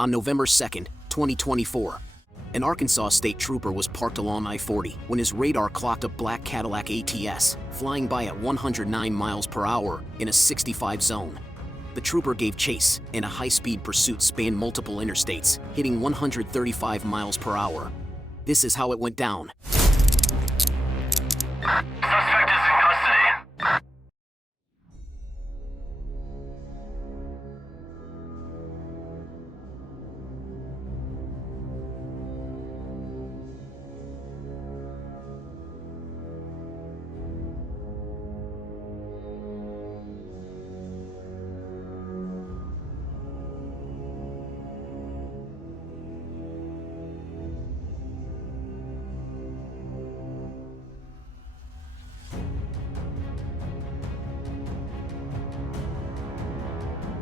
On November 2nd, 2024, an Arkansas state trooper was parked along I-40 when his radar clocked a black Cadillac ATS flying by at 109 miles per hour in a 65 zone. The trooper gave chase, and a high-speed pursuit spanned multiple interstates, hitting 135 miles per hour. This is how it went down. Suspect is in custody.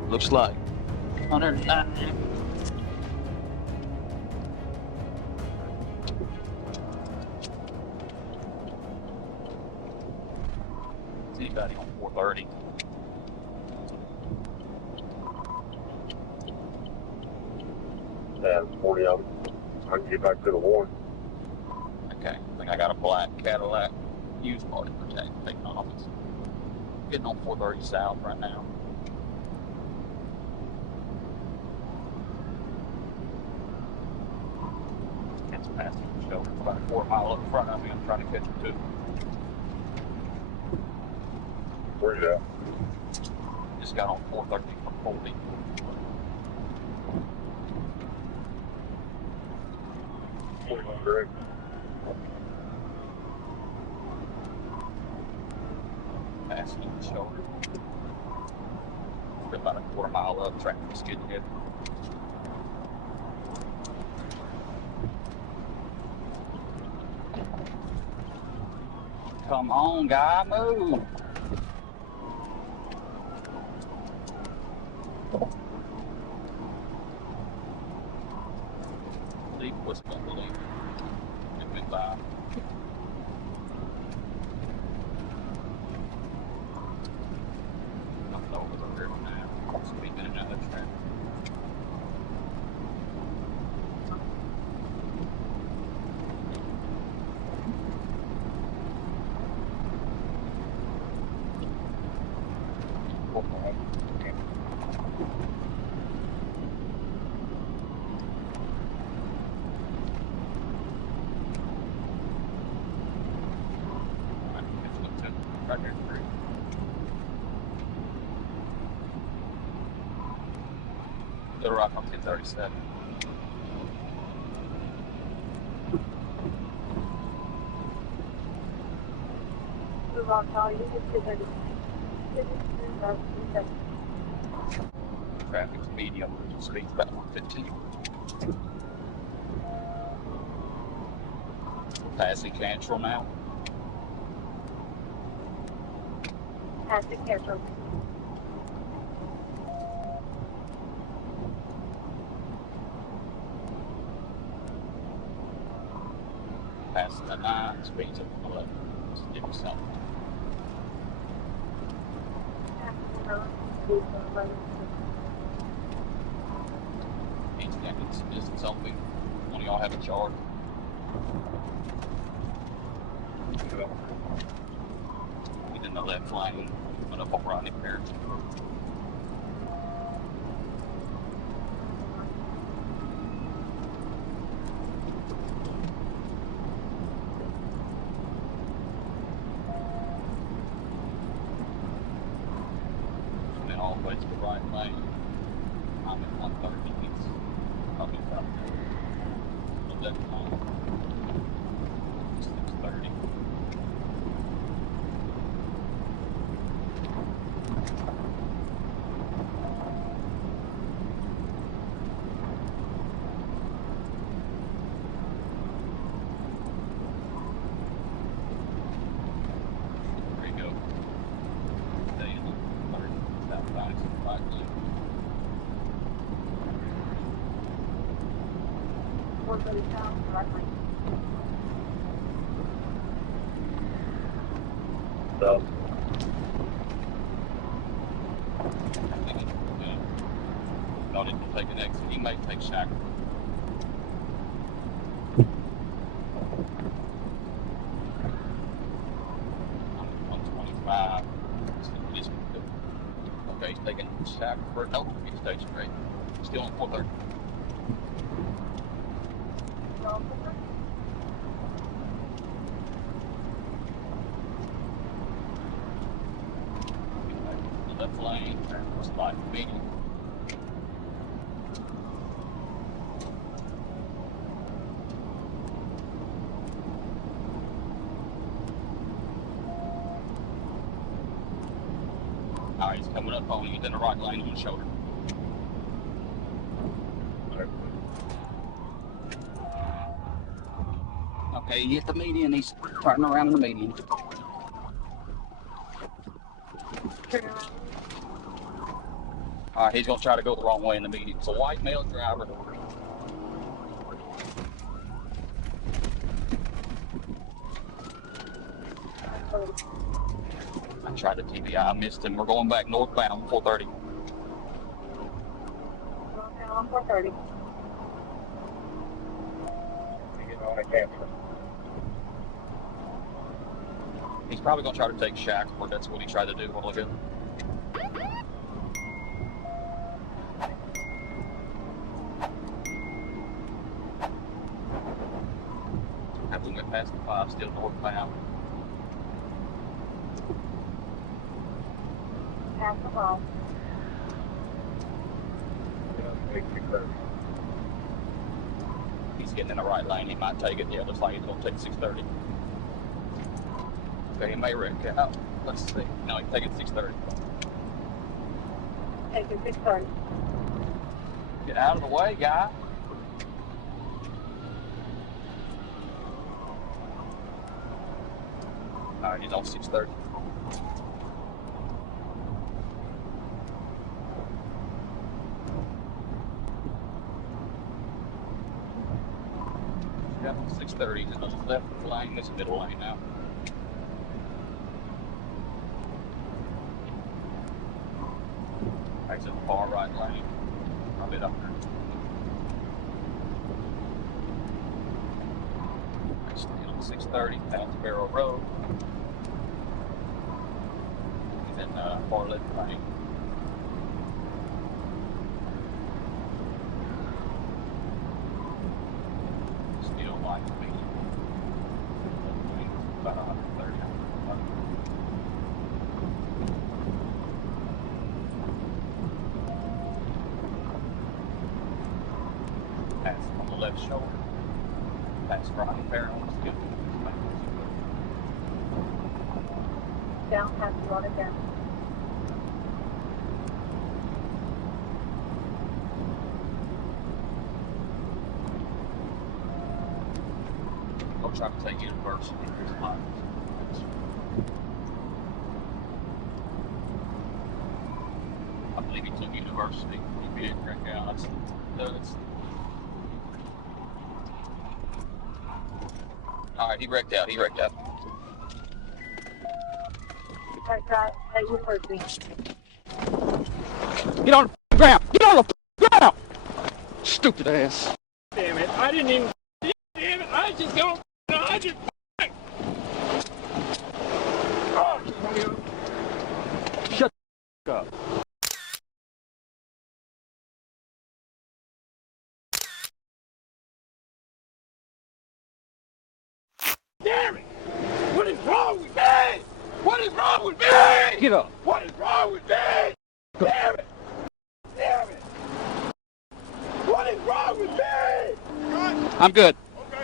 Looks like 109. Is anybody on 430? Yeah, 40 of them. I can get back to the one. Okay, I think I got a black Cadillac used body protect taking off. Getting on 430 south right now. It's past the show, about a 4 mile up in front of me. I'm trying to catch him too. Where you at? Just got on 430 from 40. Greg. Passing the shoulder. We're about a 1/4 mile up, traffic's getting hit. Come on, guy, move. Believe what's going to believe. It went by. I'm over the river now. Speaking of another traffic. Right here, free. Little Rock on 1037. Traffic's medium, speed's about 115. Passing Cantrell now. Passing Cantrell. Passing the 9, speeds up to 11. Just give me something. Each guy needs some distance on me. One of y'all have a chart. He's in the left lane. I'm gonna pop right in here. And then all the way to the right lane. I'm in 130. He's probably about the left lane. 630. There you go. Stay in the 30. South side, 65 lane. 130 south, right lane. So, Don't wanted to take an exit. He may take Shackle. I'm 25. Okay, he's taking Shackle for no, he's taking straight. Still on 430. Left lane, slide medium. Alright, he's coming up on you. He's in the right lane on the shoulder. Okay, he hit the median. He's turning around in the median. Alright, he's going to try to go the wrong way in the median. It's a white male driver. I tried the TBI, I missed him. We're going back northbound, 430. Northbound 430. He's probably going to try to take Shackford. That's what he tried to do a while ago. After we went past the 5, still northbound. Past the ball. He's getting in the right lane. He might take it. Yeah, looks like he's going to take 630. Okay, he may wreck out. Let's see. No, he's taking 630. Taking 630. Get out of the way, guy. All right, he's on 630. Got 630. He's in the left lane. This is middle lane now. Exit the far right lane. A bit up there. Still on 630 past Barrow Road. He's in the far left lane. Still like me. About 130. Pass on the left shoulder. Pass right barrel. Still Down past the water down. I'll try to take University. I believe he took University. He did crack out. That's all right, he wrecked out. He wrecked out. Right, take University. Get on the ground. Get on the ground. Stupid ass. Damn it, I didn't even. Damn it, I just don't. No, I just. Oh, Shut the up. damn it! What is wrong with me? What is wrong with me? Get up. What is wrong with me? Damn it! Damn it! What is wrong with me? I'm good. Okay.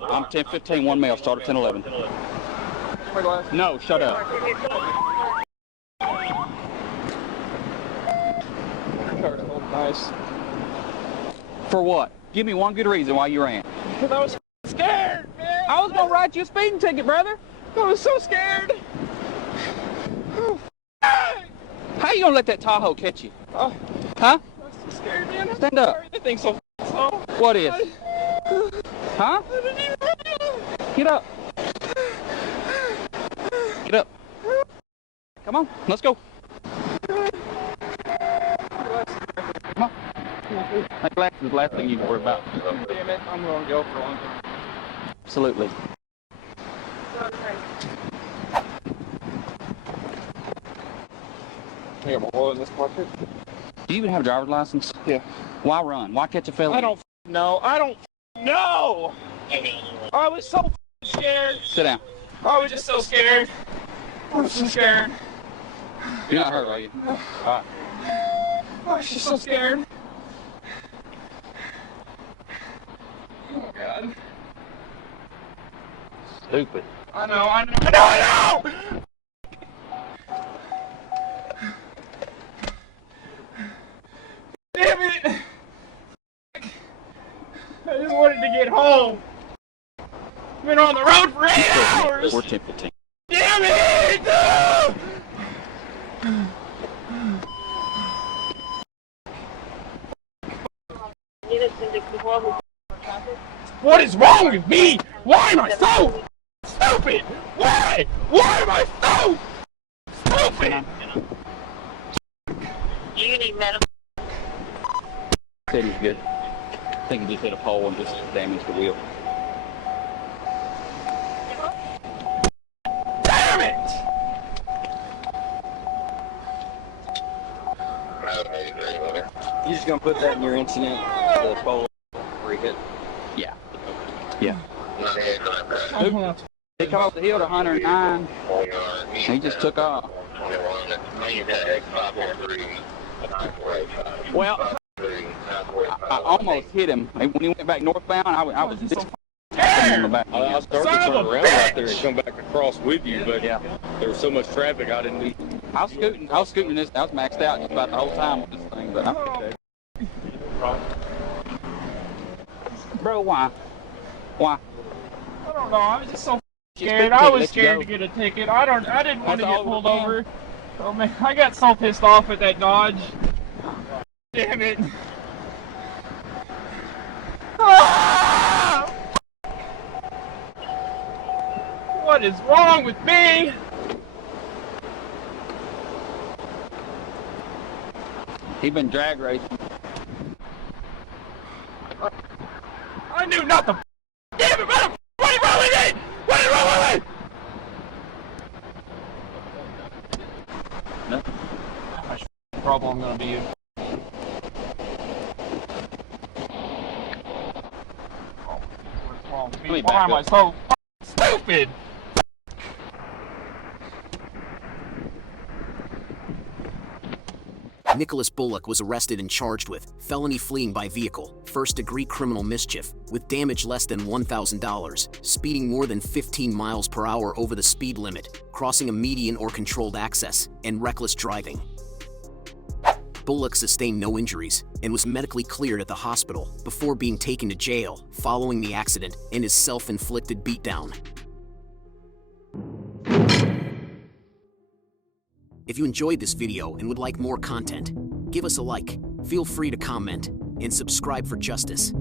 I'm 10-15, 1 male, start at 10-11. No, shut up. Nice. For what? Give me one good reason why you ran. Because I was scared, man. I was gonna write you a speeding ticket, brother. I was so scared. Oh, How you gonna let that Tahoe catch you? oh, Huh? I was so scared, man. Stand up. Sorry, that thing's so slow. What is? Huh? I didn't even. Get up. Get up. Come on, let's go. Come on. That glass is the last thing you can worry about. Damn it, I'm going to go for a long time. Absolutely. I got my oil in this pocket. Do you even have a driver's license? Yeah. Why run? Why catch a felony? I don't know. I don't know. I was so scared. Sit down. I was just so scared. I'm so scared. You're not hurt, are you? All right. I was just so scared. Oh, God. Stupid. I know. Damn it! I just wanted to get home. Been on the road for 8 hours. 14:15. Damn it! No! What is wrong with me? Why am I so stupid? Why? Why am I so stupid? Do you need medical? Said he's good. I think he just hit a pole and just damaged the wheel. Damn it! You just gonna put that in your incident, the pole re-hit? Yeah. Yeah. Hold He come up the hill to 109. He just took off. Well, I almost hit him. When he went back northbound, I was just hitting him back. I started to turn around right there and come back across with you, but Yeah. there was so much traffic I didn't. I was scooting this. I was maxed out just about the whole time with this thing, but bro, why? Why? I don't know. I was just so Just scared. pick I it, was let's scared go. to get a ticket. I didn't want to That's get all pulled we can. over. Oh man, I got so pissed off at that Dodge. Damn it. Ah! What is wrong with me? He been drag racing. I knew not to. Damn it, what is wrong with me? What is wrong with me? Nothing. How much trouble I'm gonna be in. What's wrong with Let me me? Why back am I up. so stupid? Nicolas Bullock was arrested and charged with felony fleeing by vehicle, first-degree criminal mischief, with damage less than $1,000, speeding more than 15 miles per hour over the speed limit, crossing a median or controlled access, and reckless driving. Bullock sustained no injuries and was medically cleared at the hospital before being taken to jail following the accident and his self-inflicted beatdown. If you enjoyed this video and would like more content, give us a like, feel free to comment, and subscribe for justice.